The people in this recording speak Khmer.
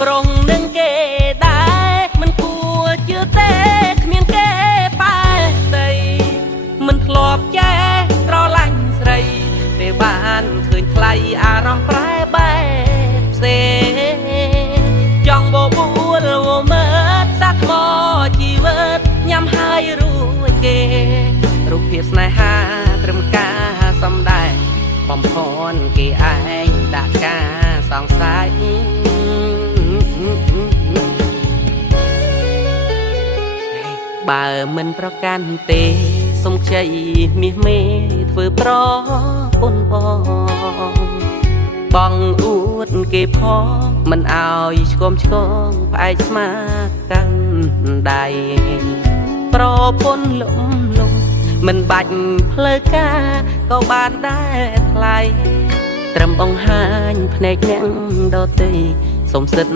ប្រុងនឹងគេដែរមិនគួរជឿទេគ្មានគេប៉ែតីមិនធ្លាប់ចេះស្រឡាញ់ស្រីពេលបានឃើញថ្លៃអារម្មណ៍ប្រែបែបផ្សេងចង់បបួលមើលសាក់ថ្មជីវិតញ៉ាំហើយរួចគេរូបភាពស្នេហាត្រឹមការសំដែងបំផនគេឯងដាក់ការសង្ស័យបើមិនប្រកាន់ទេសុំខ្ចីមាសមេធ្វើប្រពន្ធបងអួតគេផងមិនអោយឆ្គមឆ្គងផ្អែកស្មាកាន់ដៃប្រពន្ធលំមិនបាច់ផ្លូវការក៏បានដែរថ្លៃត្រឹមបង្ហាញភ្នែកអ្នកដទៃសុំសិទ្ធ